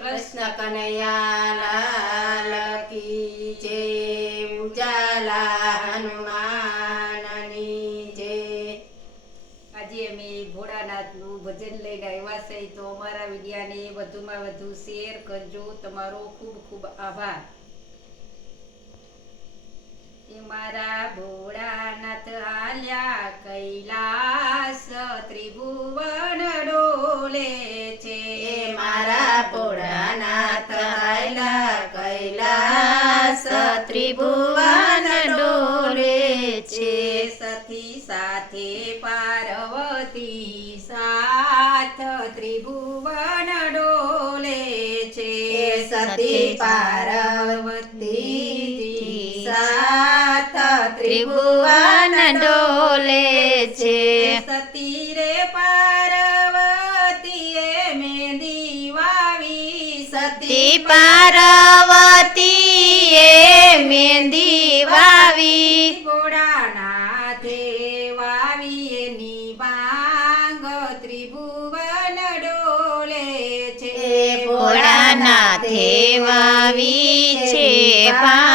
કૃષ્ણ કનૈયા લાલ ઉજાલા હનુમાનની જય આજે અમે ભોળાનાથનું ભજન લઈને આવ્યા છે, તો અમારા વિડિયાને વધુમાં વધુ શેર કરજો. તમારો ખૂબ ખૂબ આભાર. એ મારા ભોળાનાથ હાલ્યા કૈલાસ ત્રિભુવન છે સતી સાથે પાર્વતી સાથ ત્રિભુવન ડોલે છે સતી પાર્વતી સાથ ત્રિભુવન ડોલે છે. સતી રે પાર્વતીએ મેં વાવી. સતી પાર્વતી ભુવન ડોલે છે ભોળાનાથે વાવી છે પા